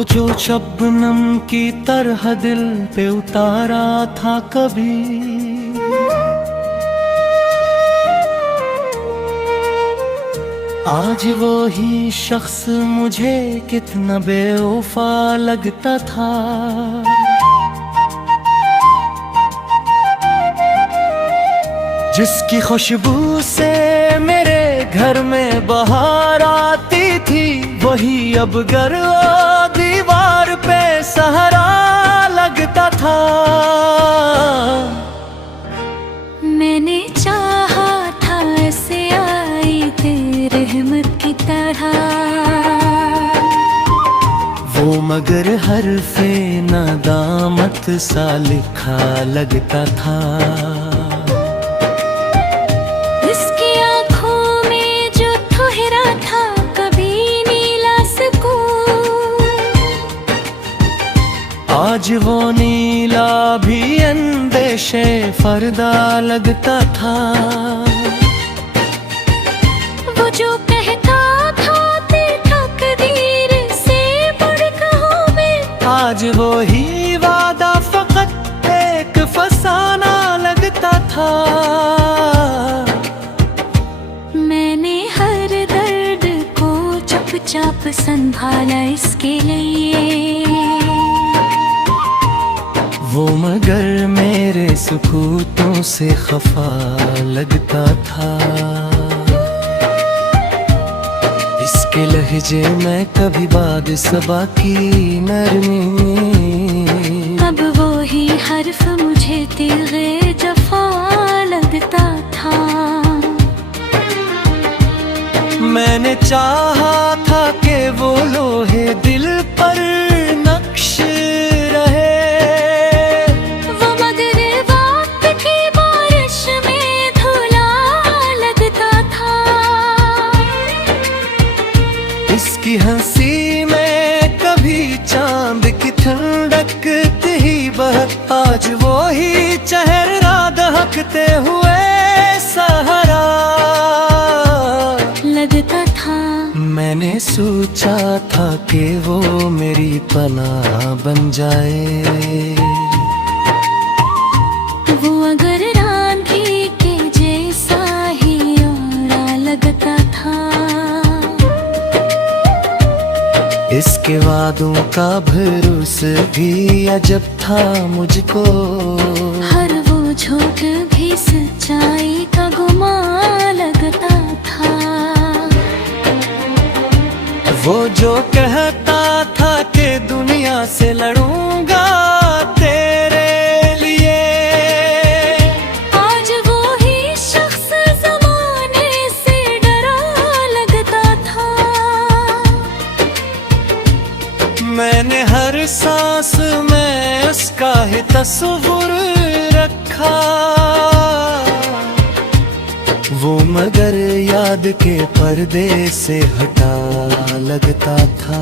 वो जो शबनम की तरह दिल पे उतारा था कभी, आज वो ही शख्स मुझे कितना बेवफा लगता था। जिसकी खुशबू से मेरे घर में बहार आती थी, वही अब घर दीवार पे सहारा लगता था। मैंने चाहा था ऐसे आई तेरी रहमत की तरह, वो मगर हरफे नदामत सा लिखा लगता था। इसकी आँखों में जो ठहरा था कभी नीला सुकून, आज वो नीला भी अंदेशे फरदा लगता था। वो जो कहता था तकदीर से बढ़ कहूँ मैं, आज वो ही वादा फकत एक फसाना लगता था। मैंने हर दर्द को चुपचाप संभाला इसके लिए, वो मगर मेरे सुकूतों से खफा लगता था। इसके लहजे में कभी बाद सबा की नरमी, अब वो ही हर्फ मुझे तिगे जफा लगता था। मैंने चाहा था कि वो लोहे दिल पर नक्श रहे, वो मगर वक्त की बारिश में धुला लगता था। इसकी हंसी में कभी चांद की ठंडक थी बह, आज वो ही चेहरा दहकते हुए सहारा लगता था। मैंने सोचा था कि वो मेरी पनाह बन जाए, वो अगर रांधी के जैसा ही औरा लगता था। इसके वादों का भरोसा भी अजब था मुझको, हर वो झूठ भी सच्चाई का गुमान लगता था। वो जो कहता था कि दुनिया से लड़ूंगा तेरे लिए, आज वो ही शख्स ज़माने से डरा लगता था। मैंने हर सांस में उसका ही तस्वीर रखा, वो मगर याद के पर्दे से हटा लगता था।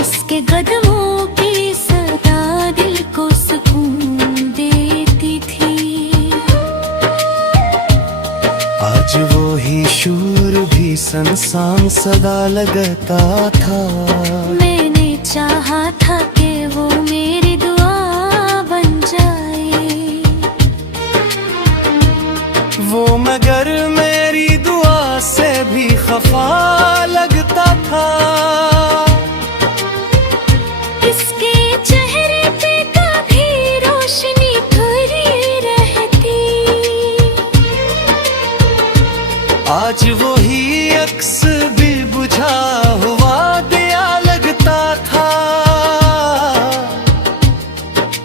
इसके कदमों की सदा दिल को सुकून देती थी, आज वो ही शूर भी संसान सदा लगता था। मैंने चाहा था कि वो मेरी दुआ बन जाए, वो मगर मेरी दुआ से भी खफा लगता था। इसके चेहरे पे कभी रोशनी भरी रहती, आज वो ही अक्स भी बुझा हुआ दिया लगता था।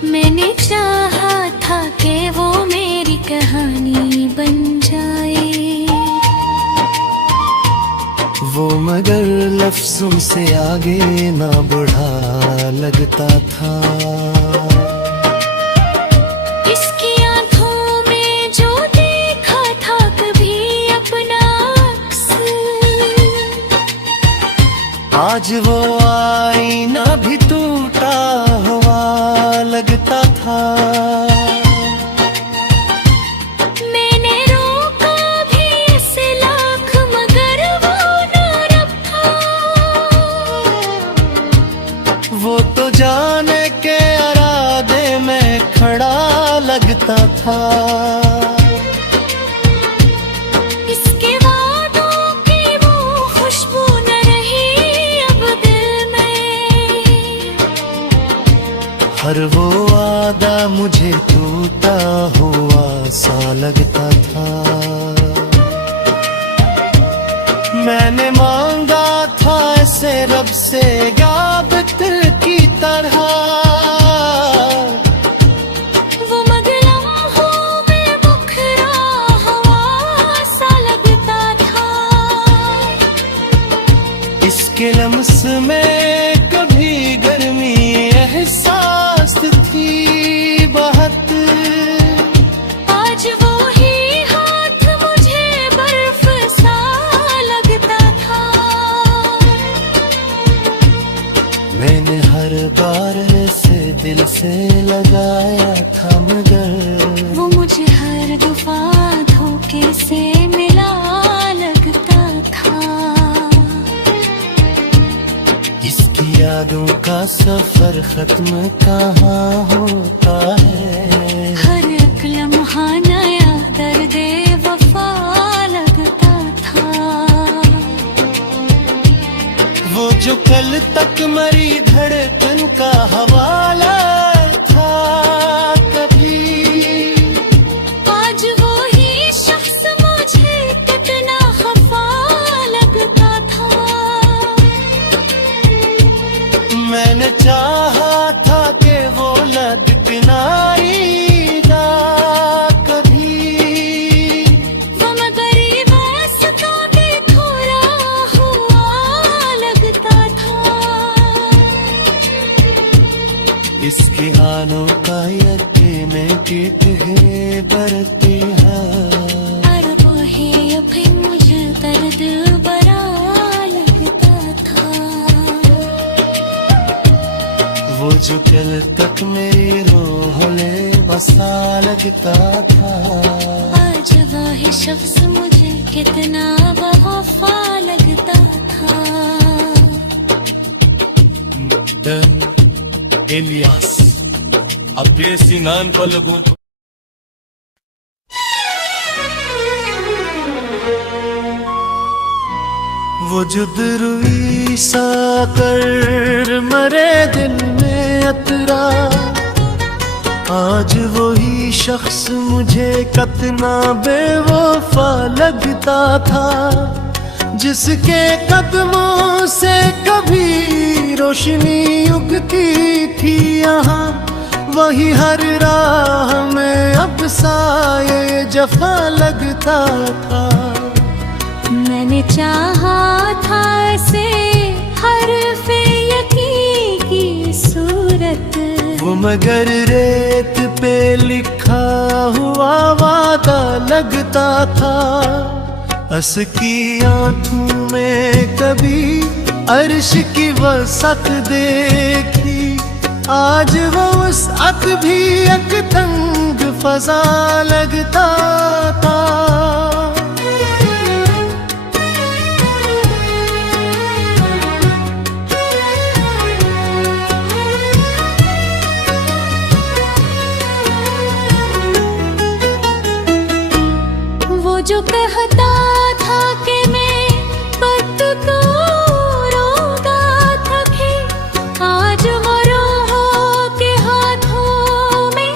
मैंने चाहा था कि वो मेरी कहानी बन जाए, वो मगर लफ्जों से आगे ना बढ़ा लगता था। इसकी आंखों में जो देखा था कभी अपना अक्स, आज वो आईना भी टूटा हुआ लगता था। मैंने रोका भी ऐसे लाख मगर वो न रब था। लगता था। इसके वादों की वो खुशबू न रही अब दिल में। हर वो वादा मुझे टूटा हुआ सा लगता था। मैंने मांगा था ऐसे रब से गाबित की तरह, वो मगर लम्हों में बुखरा हवा सा लगता था। इसके लम्स में कभी गर्मी एहसास थी बहुत। आज वो ही हाथ मुझे बर्फ सा लगता था। मैंने हर बार से दिल से लगाया था मगर वो मुझे हर दफा धोखे से मिला लगता था। इसकी यादों का सफर खत्म कहाँ होता है। हर एक लम्हा नया दर्द वफा लगता था। वो जो कल तक मरी धड़कन का हवाला था कभी, आज वो ही शख्स मुझे कितना खफा लगता था। मैंने चाहा था कि वो न दिखनाई ना कभी। वो मगर वास्ता के थोड़ा हुआ लगता था। इसके आनों का यकीन कीट है बरती है। और वो ही अभी मुझे दर्द बरा लगता था। वो जो कल तक मेरी रूह ले बसा लगता था। आज वही शख्स मुझे कितना वफा लगता था। इलियास अपने सिनान पर लोगों वो जुदरुई सा कर मरे दिन में अतरा, आज वही शख्स मुझे कितना बेवफा लगता था। जिसके कदमों से कभी रोशनी उगती थी यहाँ, वही हर राह में अब साये जफा लगता था। मैंने चाहा था ऐसे हर्फ यकीन की सूरत, वो मगर रेत पे लिखा हुआ वादा लगता था। अस की आंखों में कभी अर्श की वसत देखी, आज वो वसअत भी एक तंग फजा लगता था। जो कहता था कि मैं पत को रोगा था कि आज वो रोहों के हाथों में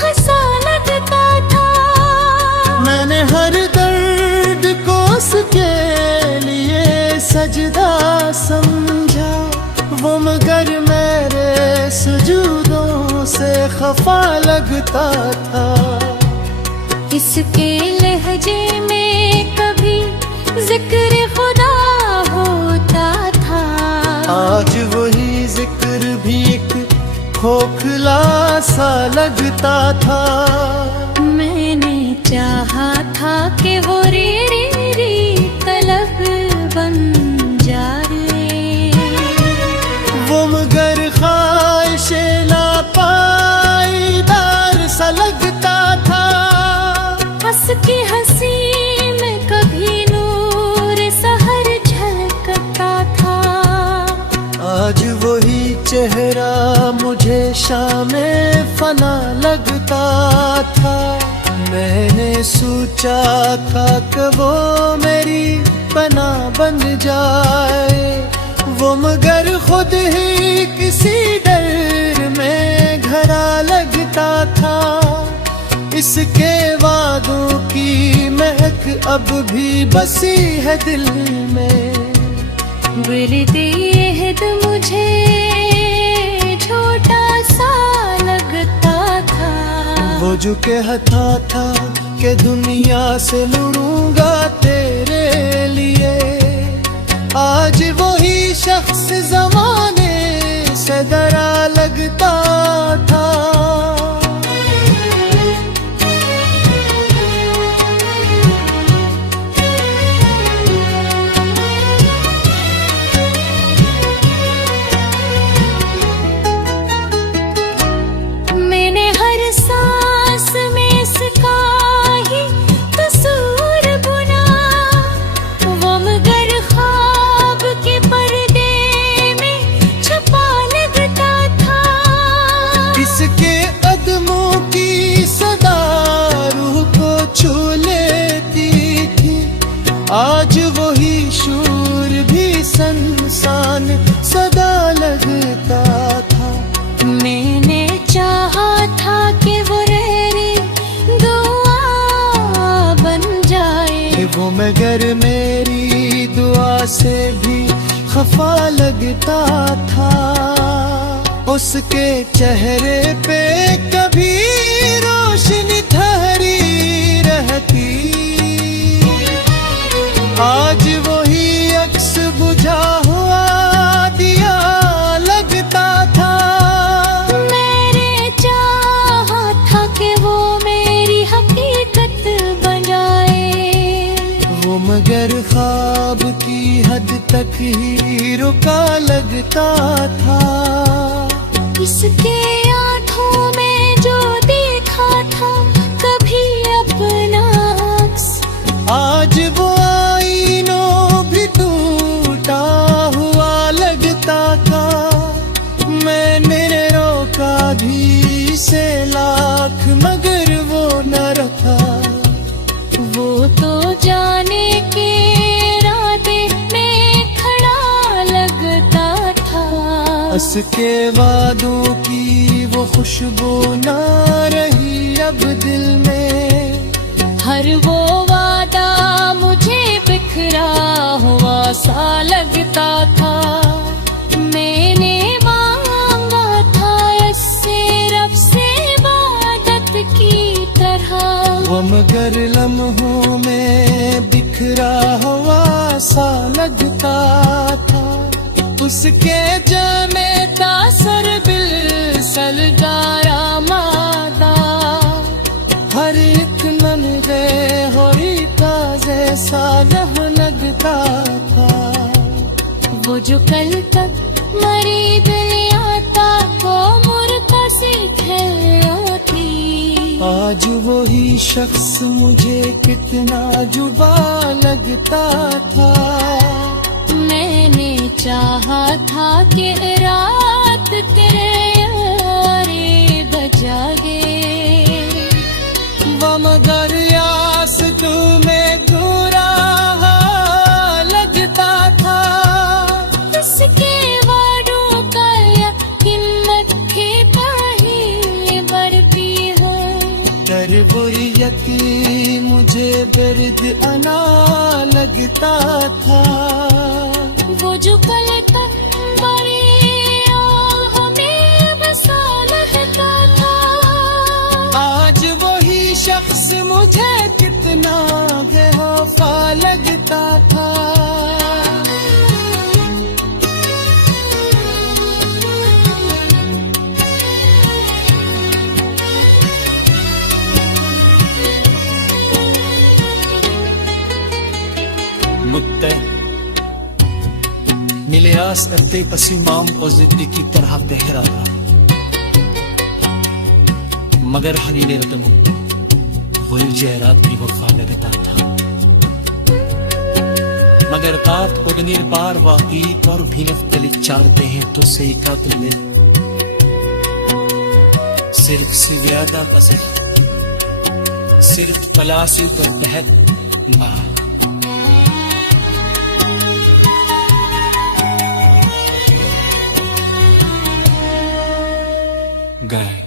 हंसा लगता था। मैंने हर दर्द को उसके लिए सजदा समझा, वो मगर मेरे सुजूदों से खफा लगता था। इसके लहजे में कभी जिक्र खुदा होता था, आज वही जिक्र भी एक खोखला सा लगता था। मैंने चाहा था कि वो रे रे रे तलब बन जाए, वो मगर ख्वाहिश ना पाईदार सा लगता था। हंस की हंसी में कभी नूर सहर झलकता था, आज वही चेहरा मुझे शाम फना लगता था। मैंने सोचा था कि वो मेरी पना बन जाए, वो मगर खुद ही किसी डर में घरा लगता था। इसके वादों की महक अब भी बसी है दिल में। बिरदी यहद मुझे छोटा सा लगता था। वो जो कहता था कि दुनिया से लड़ूंगा तेरे लिए, आज वही शख्स ज़माने से डरा लगता था। इसके कदमों की सदा रूह को छू लेती थी, आज वही शूर भी सनसान सदा लगता था। मैंने चाहा था कि वो मेरी दुआ बन जाए, वो मगर मेरी दुआ से भी खफा लगता था। उसके चेहरे पे कभी रोशनी ठहरी रहती, आज वही अक्स बुझा हुआ दिया लगता था। मैंने चाहा था कि वो मेरी हकीकत बन जाए, वो मगर ख्वाब की हद तक ही रुका लगता था। इसके आँखों में जो देखा था कभी अपना अक्स, आज वो आईनों भी टूटा हुआ लगता था। मैंने रोका भी से लाख मगर वो न रखा, वो तो जाने के रास्ते में खड़ा लगता था। उसके वादों की वो खुशबू ना रही अब दिल में, हर वो वादा मुझे बिखरा हुआ सा लगता था। मैंने मांगा था इससे रब से इबादत की तरह, वो मगर लम्हों में बिखरा हुआ सा लगता था। उसके जमे तासर बिल सलगारा मादा, हर एक नन्हे होरी ताजे सा लगता था। वो जो कल तक मरी दिल आता वो मुर्तसिर थी, आज वही शख्स मुझे कितना जुबा लगता था। मैंने चाहा था कि रात तेरे यारे बजागे, वो मगर यास तुम्हें दूरा लगता था। इसके वादों का हिम्मत के पाही बढ़ती है, कर बुरी यकी मुझे दर्द अना लगता था। वो जो कल तक बड़ी हमें बसा लगता था, आज वही शख्स मुझे कितना बेवफा लगता था। मुत्ते Nileyas ertei pasimam o जिंदगी तरह पहरा था, मगर हनीने रतमु वही जयरात भी वफा लगता था। मगर कात उदनीर पार वाकी और भीनफ तली चारते हैं तो से कातले सिर्फ से ज्यादा का सिर्फ पलासी पर तहत माँ गाय